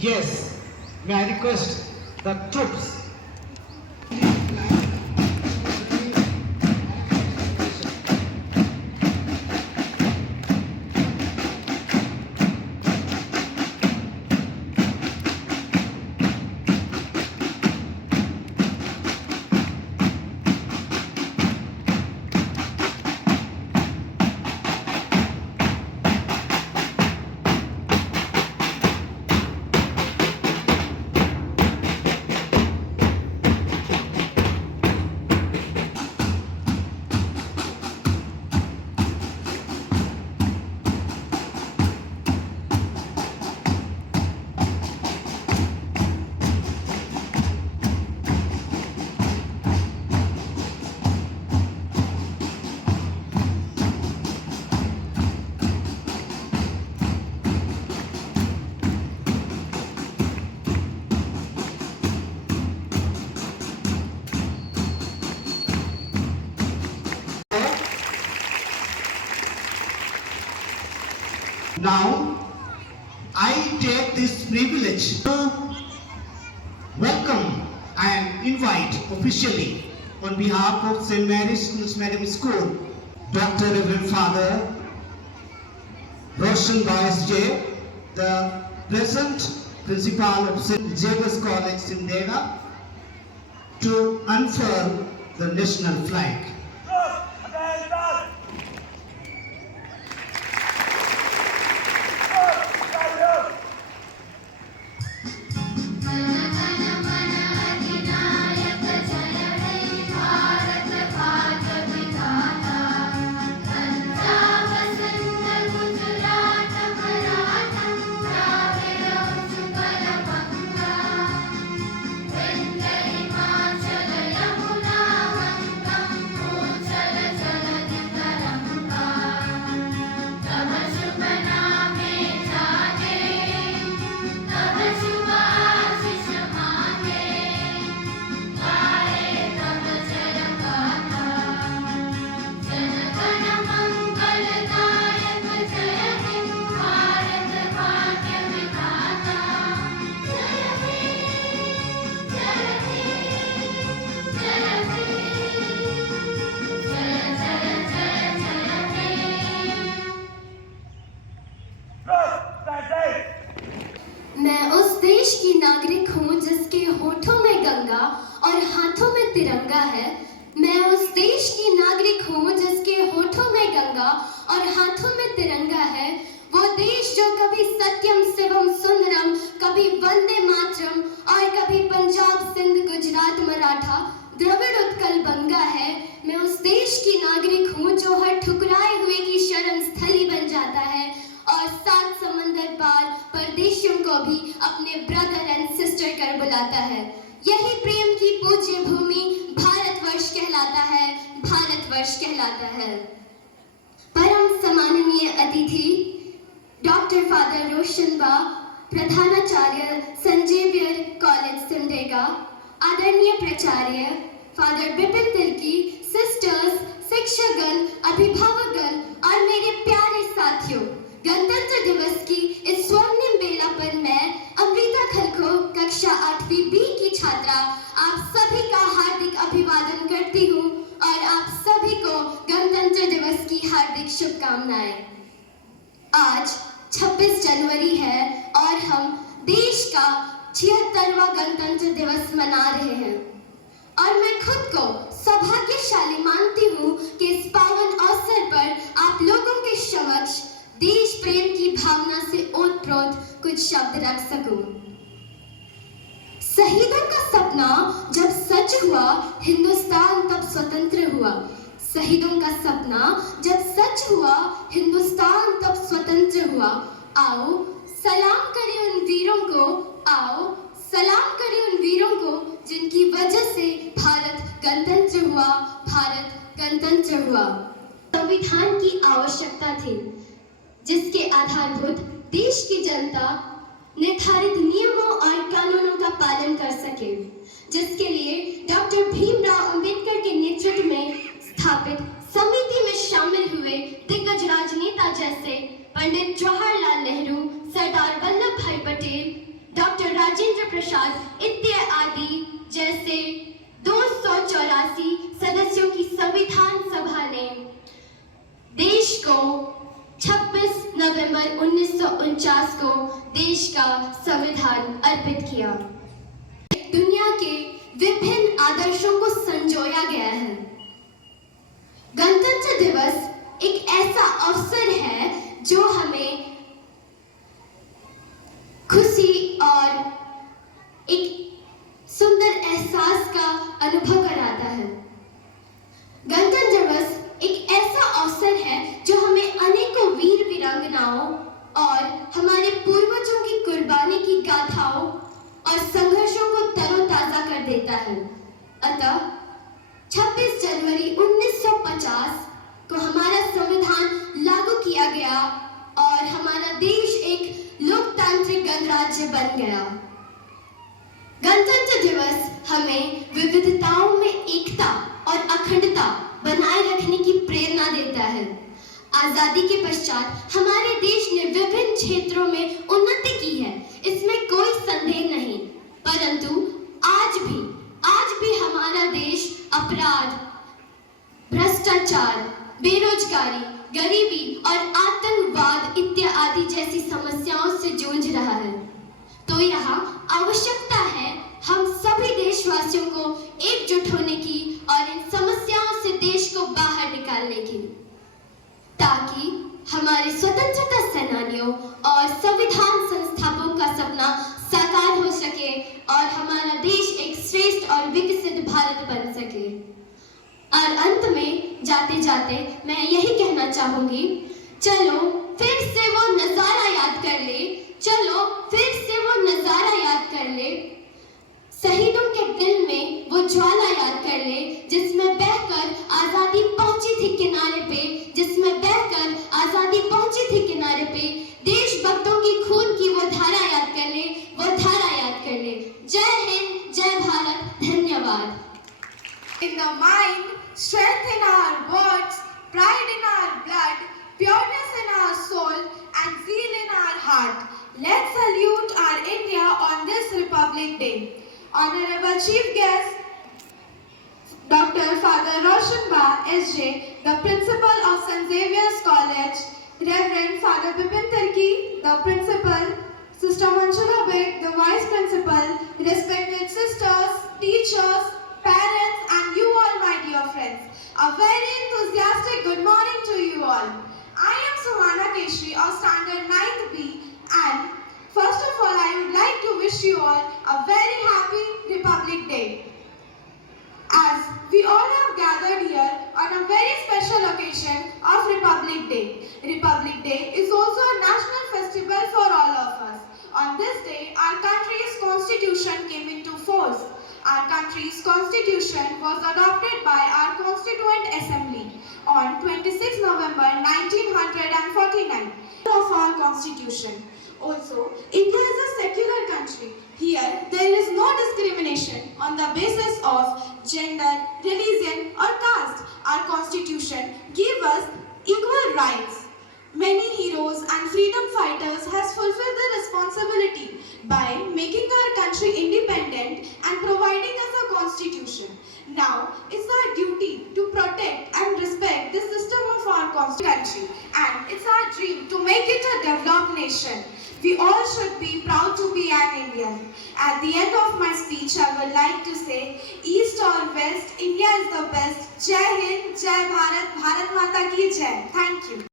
Yes, may I request the troops. Now, I take this privilege to welcome and invite officially on behalf of St. Mary's English Medium School, Dr. Reverend Father Roshan J, the present principal of St. Xavier's College, Simdega, to unfurl the national flag. मैं उस देश की नागरिक हूँ जिसके होठों में गंगा और हाथों में तिरंगा है। मैं उस देश की नागरिक हूँ जिसके होठों में गंगा और हाथों में तिरंगा है। वो देश जो कभी सत्यम शिवम सुंदरम, कभी वंदे मातरम और कभी पंजाब सिंध गुजरात मराठा द्रविड़ उत्कल बंगा है। मैं उस देश की नागरिक हूँ जो हर ठुकराए हुए की शरण स्थली बन जाता है और सात समंदर पार परदेशियों को भी अपने ब्रदर एंड सिस्टर कर बुलाता है। यही प्रेम की पूज्य भूमि भारतवर्ष कहलाता है, भारतवर्ष कहलाता है। परम सम्माननीय अतिथि डॉक्टर फादर रोशन बा, प्रधानाचार्य सेंट जेवियर कॉलेज सिमडेगा, आदरणीय प्राचार्य फादर बिपिन तिर्की, सिस्टर्स, शिक्षकगण, अभिभावकगण और मेरे प्यारे साथियों, गणतंत्र दिवस की इस स्वर्णिम बेला पर मैं अमृता खलखो कक्षा 8वीं बी की छात्रा आप सभी का हार्दिक अभिवादन करती हूँ और आप सभी को गणतंत्र दिवस की हार्दिक शुभकामनाएं। आज 26 जनवरी है और हम देश का 76वां गणतंत्र दिवस मना रहे हैं और मैं खुद को सौभाग्यशाली मानती हूँ कि इस पावन अवसर पर आप लोगों के समक्ष देश प्रेम की भावना से ओतप्रोत कुछ शब्द रख सकूं। शहीदों का सपना जब सच हुआ, हिंदुस्तान तब स्वतंत्र हुआ। शहीदों का सपना जब सच हुआ, हिंदुस्तान तब स्वतंत्र हुआ। आओ सलाम करें उन वीरों को, आओ सलाम करें उन वीरों को जिनकी वजह से भारत गणतंत्र हुआ, भारत गणतंत्र हुआ। संविधान की आवश्यकता थी जिसके आधारभूत देश की जनता निर्धारित नियमों और कानूनों का पालन कर सके, जिसके लिए डॉक्टर भीमराव अंबेडकर के नेतृत्व में स्थापित समिति में शामिल हुए दिग्गज राजनेता जैसे पंडित जवाहरलाल नेहरू, सरदार वल्लभ भाई पटेल, डॉक्टर प्रसाद इत्यादि जैसे 284 सदस्यों की संविधान सभा ने देश को 26 नवंबर 1949 को देश का संविधान अर्पित किया। दुनिया के विभिन्न आदर्शों को संजोया गया है। गणतंत्र दिवस एक ऐसा अवसर है जो हमें खुशी और एक सुंदर एहसास का अनुभव कराता है। गणतंत्र दिवस एक ऐसा अवसर है जो हमें अनेकों वीर वीरांगनाओं और हमारे पूर्वजों की कुर्बानी की गाथाओं और संघर्षों को तरोताजा कर देता है। अतः 26 जनवरी 1950 को हमारा संविधान लागू किया गया और हमारा देश एक लोकतांत्रिक गणराज्य बन गया। गणतंत्र दिवस हमें विविधताओं में एकता और अखंडता बनाए रखने की प्रेरणा देता है। आजादी के पश्चात हमारे देश ने विभिन्न क्षेत्रों में उन्नति की है, इसमें कोई संदेह नहीं, परंतु आज भी हमारा देश अपराध, भ्रष्टाचार, बेरोजगारी, गरीबी और आतंकवाद इत्यादि जैसी समस्याओं से जूझ रहा है। तो यहाँ आवश्यकता है हम सभी देशवासियों को एकजुट होने की और इन समस्याओं से देश को बाहर निकालने की, ताकि हमारे स्वतंत्रता सेनानियों और संविधान संस्थापकों का सपना साकार हो सके और हमारा देश एक श्रेष्ठ और विकसित भारत बन सके। और अंत में जाते जाते मैं यही कहना चाहूंगी, चलो फिर से वो नजारा याद कर ले, चलो फिर से वो नजारा याद कर ले, शहीदों के दिल में वो ज्वाला याद कर ले जिसमें बहकर आजादी पहुंची थी किनारे पे, जिसमें बहकर आजादी पहुंची थी किनारे पे। देशभक्तों की खून की वो धारा याद कर ले, वो धारा याद कर ले। जय हिंद, जय भारत, धन्यवाद। In the mind, strength in our words, pride in our blood, pureness in our soul, and zeal in our heart. Let's salute our India on this Republic Day. Honorable Chief Guest, Dr. Father Roshan Ba, SJ, the Principal of St. Xavier's College, Reverend Father Bipin Tarki, the Principal, Sister Manchula Beg, the Vice Principal, respected sisters, teachers, parents, and you all, my dear friends. A very enthusiastic good morning to you all. I am Sumana Keshri of Standard 9th B, and first of all, I would like to wish you all a very happy Republic Day. As we all have gathered here on a very special occasion of Republic Day. Republic Day is also a national festival for all of us. On this day, our country's constitution came into force. Our country's constitution was adopted by our Constituent Assembly on 26 November 1949 of our constitution. Also, India is a secular country. Here, there is no discrimination on the basis of gender, religion or caste. Our constitution gives us equal rights. Many heroes and freedom fighters has fulfilled their responsibility by making our country independent and providing us a constitution. Now, it's our duty to protect and respect the system of our country, and it's our dream to make it a developed nation. We all should be proud to be an Indian. At the end of my speech, I would like to say, East or West, India is the best. Jai Hind, Jai Bharat, Bharat Mata ki Jai. Thank you.